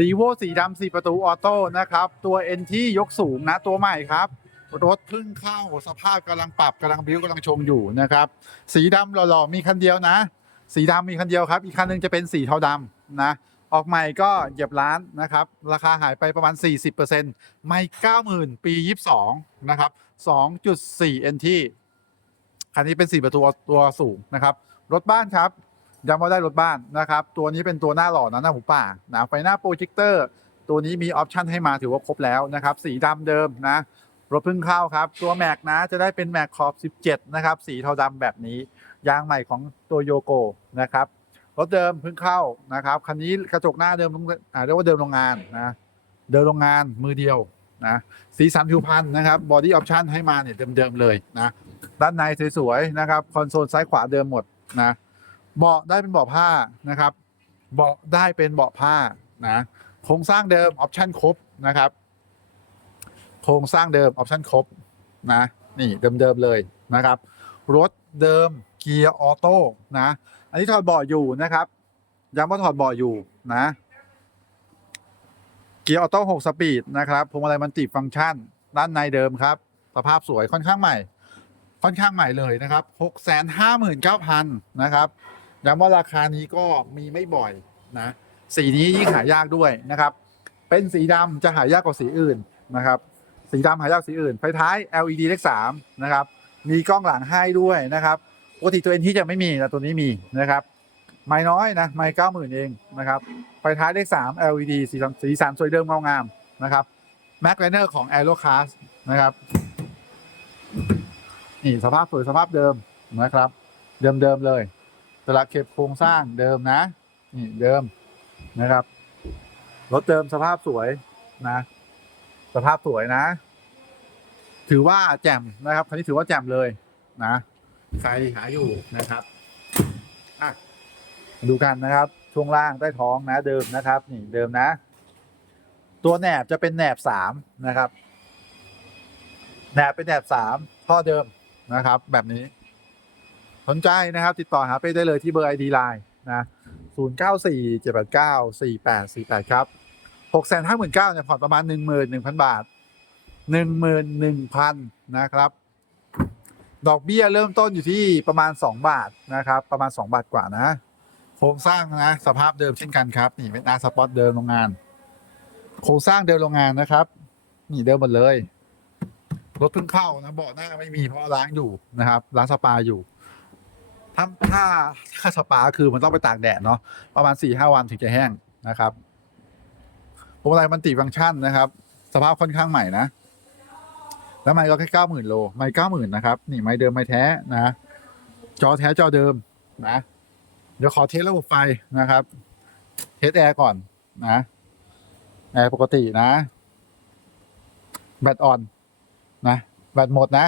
รีโวสีดำสี่ประตูออโต้นะครับ ตัวเอ็นที่ยกสูงนะ ตัวใหม่ครับ รถเพิ่งเข้าสภาพกำลังปรับกำลังบิ้วกำลังชงอยู่นะครับ สีดำหล่อๆมีคันเดียวนะ สีดำมีคันเดียวครับ อีกคันหนึงจะเป็นสีเทาดำนะ ออกใหม่ก็เหยียบล้านนะครับ ราคาหายไปประมาณ 40%ไม่90,000 ปี 22 นะครับ 2.4 NT คันนี้เป็น 4 ประตูตัวสูงนะครับ รถบ้านครับ ย้ำว่าได้รถบ้านนะครับ ตัวนี้เป็นตัวหน้าหล่อนะหน้าหูป่านะไฟหน้าโปรเจคเตอร์ตัวนี้มีออปชันให้มาถือว่าครบแล้วนะครับ สีดำเดิมนะรถพิ่งเข้าครับ ตัวแม็กนะจะได้เป็นแม็กขอบ 17 นะครับ สีเทาดำแบบนี้ ยางใหม่ของตัวโยโกนะครับ รถเดิมพิ่งเข้านะครับ คันนี้กระจกหน้าเดิมโรงอ่าเรียกว่าเดิมโรงงานนะเดิมโรงงานมือเดียวนะสีสันผิวพรรณนะครับบอดี้ออปชันให้มาเนี่ยเดิมๆเลยนะด้านในสวยๆนะครับคอนโซลซ้ายขวาเดิมหมดนะ เบาะได้เป็นเบาะผ้านะครับ เบาะได้เป็นเบาะผ้านะโครงสร้างเดิมออปชันครบนะครับ โครงสร้างเดิมออปชันครบนะนี่เดิมๆเลยนะครับ รถเดิมเกียร์ออโต้นะอันนี้ถอดเบาะอยู่นะครับย้ำว่าถอดเบาะอยู่นะเกียร์ออโต้6สปีดนะครับพวงมาลัยมันติฟังก์ชัน ด้านในเดิมครับ สภาพสวยค่อนข้างใหม่ ค่อนข้างใหม่เลยนะครับ 659,000 นะครับ ย้ำว่าราคานี้ก็มีไม่บ่อยนะ สีนี้ยิ่งหายากด้วยนะครับ เป็นสีดำจะหายากกว่าสีอื่นนะครับ สีดำหายากสีอื่นไฟท้าย LED เลข3นะครับ มีกล้องหลังให้ด้วยนะครับปกติตัวเอ็นที่จะไม่มีแต่ตัวนี้มีนะครับ ไม่น้อยนะไม่เก้าหมื่นเองนะครับไฟท้ายเลข3 LED สีสีสันสวยเดิมเงางามนะครับ Mac Liner ของ a e r o c a s นะครับนี่สภาพสวยสภาพเดิมนะครับ เดิมเดิมๆเลย สลักเก็บโครงสร้างเดิมนะนี่เดิมนะครับรถเดิมสภาพสวยนะ สภาพสวยนะ ถือว่าแจ่มนะครับคันนี้ถือว่าแจ่มเลยนะใครหาอยู่นะครับอะดูกันนะครับ ช่วงล่างใต้ท้องนะ เดิมนะครับ นี่เดิมนะ ตัวแหนบจะเป็นแหนบสามนะครับแหนบเป็นแหนบสามท่อเดิมนะครับ แบบนี้ สนใจนะครับ ติดต่อหาไปได้เลยที่เบอร์ ID Line นะ0 9 4 7 8 9 4 8 4 8 ครับ 6 5 9 0 0 0เนี่ยผ่อนประมาณ 11,000 บาท 11,000 นะครับ ดอกเบี้ยเริ่มต้นอยู่ที่ประมาณ 2 บาทนะครับ ประมาณ 2 บาทกว่านะ โครงสร้างนะ สภาพเดิมเช่นกันครับ นี่เป็นหน้าสปอตเดิมโรงงาน โครงสร้างเดิมโรงงานนะครับ นี่เดิมหมดเลย รถเพิ่งเข้านะเบาะหน้าไม่มีเพราะล้างอยู่นะครับล้างสปาอยู่ ถ้าถ้าถ้าสปาคือมันต้องไปตากแดดเนาะประมาณสี่ห้าวันถึงจะแห้งนะครับพวงมาลัยมันติฟังก์ชันนะครับ สภาพค่อนข้างใหม่นะ แล้วไม้ก็แค่เก้าหมื่นโลไม้เก้าหมื่นนะครับ นี่ไม้เดิมไม้แท้นะ จอแท้จอเดิมนะ เดี๋ยวขอเทสระบบไฟนะครับ เทสแอร์ก่อนนะแอร์ปกตินะ แบตออนนะแบตหมดนะ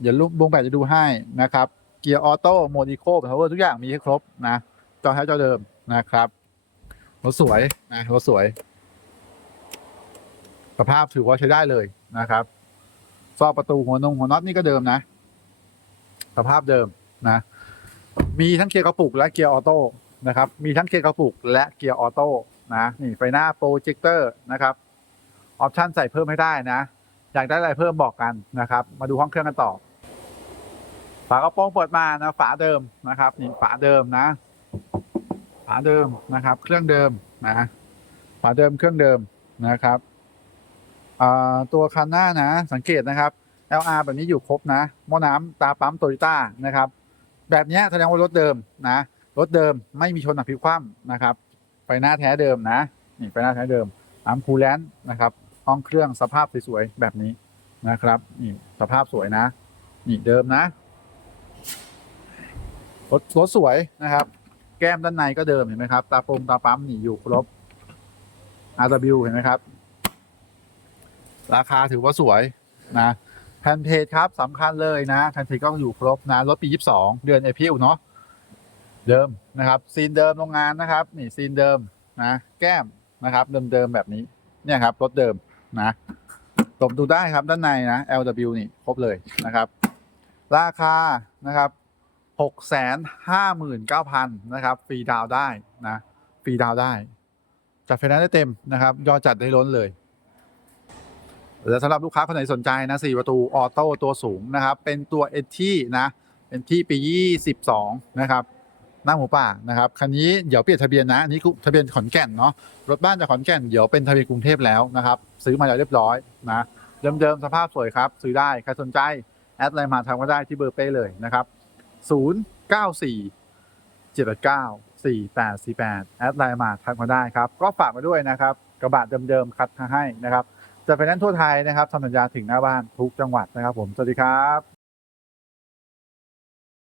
เดี๋ยวลุงบงแบตจะดูให้นะครับ กียร์ออโต้โมดิโคพาวเวอร์ทุกอย่างมีให้ครบนะจอแท้จอเดิมนะครับรถสวยนะรถสวย สภาพถือว่าใช้ได้เลยนะครับซอกประตูหัวนงหัวน็อตนี่ก็เดิมนะ สภาพเดิมนะ มีทั้งเกียร์กระปุกและเกียร์ออโต้นะครับ มีทั้งเกียร์กระปุกและเกียร์ออโต้นะนี่ไฟหน้าโปรเจคเตอร์นะครับออปชันใส่เพิ่มให้ได้นะ อยากได้อะไรเพิ่มบอกกันนะครับ มาดูห้องเครื่องกันต่อ ฝากระโปรงเปิดมานะฝาเดิมนะครับนี่ฝาเดิมนะ ฝาเดิมนะครับ เครื่องเดิมนะฝาเดิมเครื่องเดิมนะครับตัวคันหน้านะ สังเกตนะครับ LR แบบนี้อยู่ครบนะหม้อน้ำตาปั๊มโตโยต้านะครับ แบบนี้แสดงว่ารถเดิมนะรถเดิมไม่มีชนหนักพลิกคว่ำนะครับไฟหน้าแท้เดิมนะนี่ไฟหน้าแท้เดิมปั๊มคูลแลนต์นะครับห้องเครื่องสภาพสวยๆแบบนี้นะครับนี่สภาพสวยนะ นี่เดิมนะ รถรถสวยนะครับ แก้มด้านในก็เดิมเห็นไหมครับ ตาปงตาปั๊มนี่อยู่ครบ RW เห็นไหมครับ ราคาถือว่าสวยนะแผ่นเพจครับสำคัญเลยนะแผ่นเพจก็อยู่ครบนะรถปี 22 เดือนเอพิลเนาะเดิมนะครับ ซีนเดิมโรงงานนะครับ นี่ซีนเดิมนะแก้มนะครับ เดิมๆแบบนี้เนี่ยครับรถเดิมนะตบดูได้ครับด้านในนะ LW นี่ครบเลยนะครับ ราคานะครับ หกแสนห้าหมื่นเก้าพันนะครับ ฟรีดาวได้นะ ฟรีดาวได้ จัดไฟแนนซ์ได้เต็มนะครับ ยอดจัดได้ล้นเลย แล้วสำหรับลูกค้าคนไหนสนใจนะ4ประตูออโต้ตัวสูงนะครับ เป็นตัวเอที่นะ เป็นที่ปี 22 นะครับหน้าหมูป่านะครับ คันนี้เดี๋ยวเปลี่ยนทะเบียนนะอันนี้ทะเบียนขอนแก่นเนาะ รถบ้านจากขอนแก่นเดี๋ยวเป็นทะเบียนกรุงเทพแล้วนะครับ ซื้อมาแล้วเรียบร้อยนะ เดิมๆสภาพสวยครับ ซื้อได้ ใครสนใจแอดไลน์มาทำก็ได้ที่เบอร์เป้เลยนะครับ 094 789 4848แอดไลน์มาทักมาได้ครับ ก็ฝากมาด้วยนะครับ กระบะเดิมๆคัดให้นะครับจะไปนั้นทั่วไทยนะครับทำสัญญาถึงหน้าบ้านทุกจังหวัดนะครับผม สวัสดีครับ